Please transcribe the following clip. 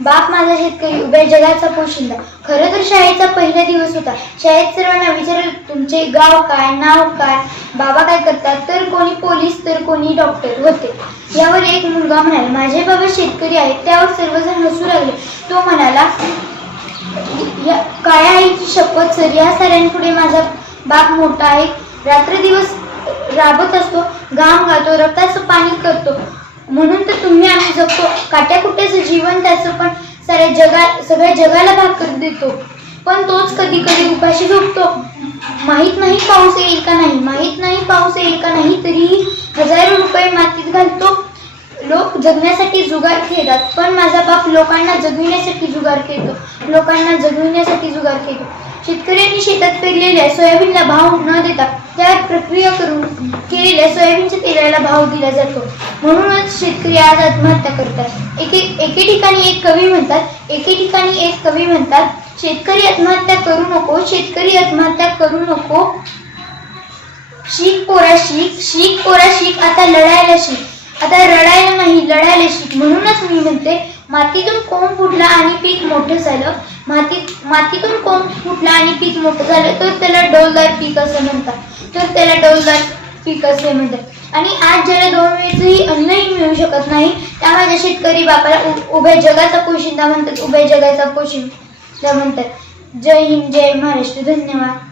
बाप माझा शेतकरी उभ्या जगाचा पोशिंदा. खरं तर शाळेचा पहिला दिवस होता. शाळेत सर्वांना विचारलं तुमचे गाव काय नाव काय? बाबा काय करतात? तर कोणी पोलीस तर कोणी डॉक्टर होते. यावर एक मुलगा म्हणाला माझे बाबा शेतकरी आहेत. त्यावर सर्वजण हसू लागले. तो म्हणाला या आहे की शपथ सर? या साऱ्यांपुढे माझा बाप मोठा आहे. रात्र दिवस राबत असतो घाम गातो रक्ताचं पाणी करतो. म्हणून तर तुम्ही आम्ही जगतो. काट्याकुट्याचं जीवन त्याचं पण साऱ्या जगा सगळ्या जगाला भाकर देतो. पण तोच कधी कधी उपाशी झोपतो. माहीत नाही पाऊस येईल का नाही माहीत नाही पाऊस येईल का नाही तरीही हजारो रुपये मातीत घालतो. लोक जगण्यासाठी जुगार खेळतात पण माझा बाप लोकांना जगविण्यासाठी जुगार खेळतो. लोकांना जगविण्यासाठी जुगार खेळतो. शेतकऱ्यांनी शेतात पेरलेल्या सोयाबीनला भाव न देता त्यावर प्रक्रिया करून केलेल्या सोयाबीनच्या तेलाला भाव दिला जातो. म्हणूनच शेतकरी आज आत्महत्या करतात. एके एके ठिकाणी एक कवी म्हणतात एके ठिकाणी एक कवी म्हणतात शेतकरी आत्महत्या करू नको शेतकरी आत्महत्या करू नको. शीख पोरा शीख शीख पोरा शीख आता लढायला शीख आता रडायला नाही लढायला शीख म्हणूनच मी म्हणते मातीतून कोंब फुटला आणि पीक मोठं झालं. मातीत मातीतून कोंब फुटला आणि पीक मोठं झालं तर त्याला डौलदार पीक असं म्हणतात. तर त्याला डौलदार पीक असे म्हणतात. आणि आज ज्याला दोन वेळचंही अन्नही मिळू शकत नाही त्या माझ्या शेतकरी बापाला उभ्या जगाचा पोशिंदा म्हणतात उभ्या जगाचा पोशिंदा म्हणतात. जय हिंद जय महाराष्ट्र. धन्यवाद.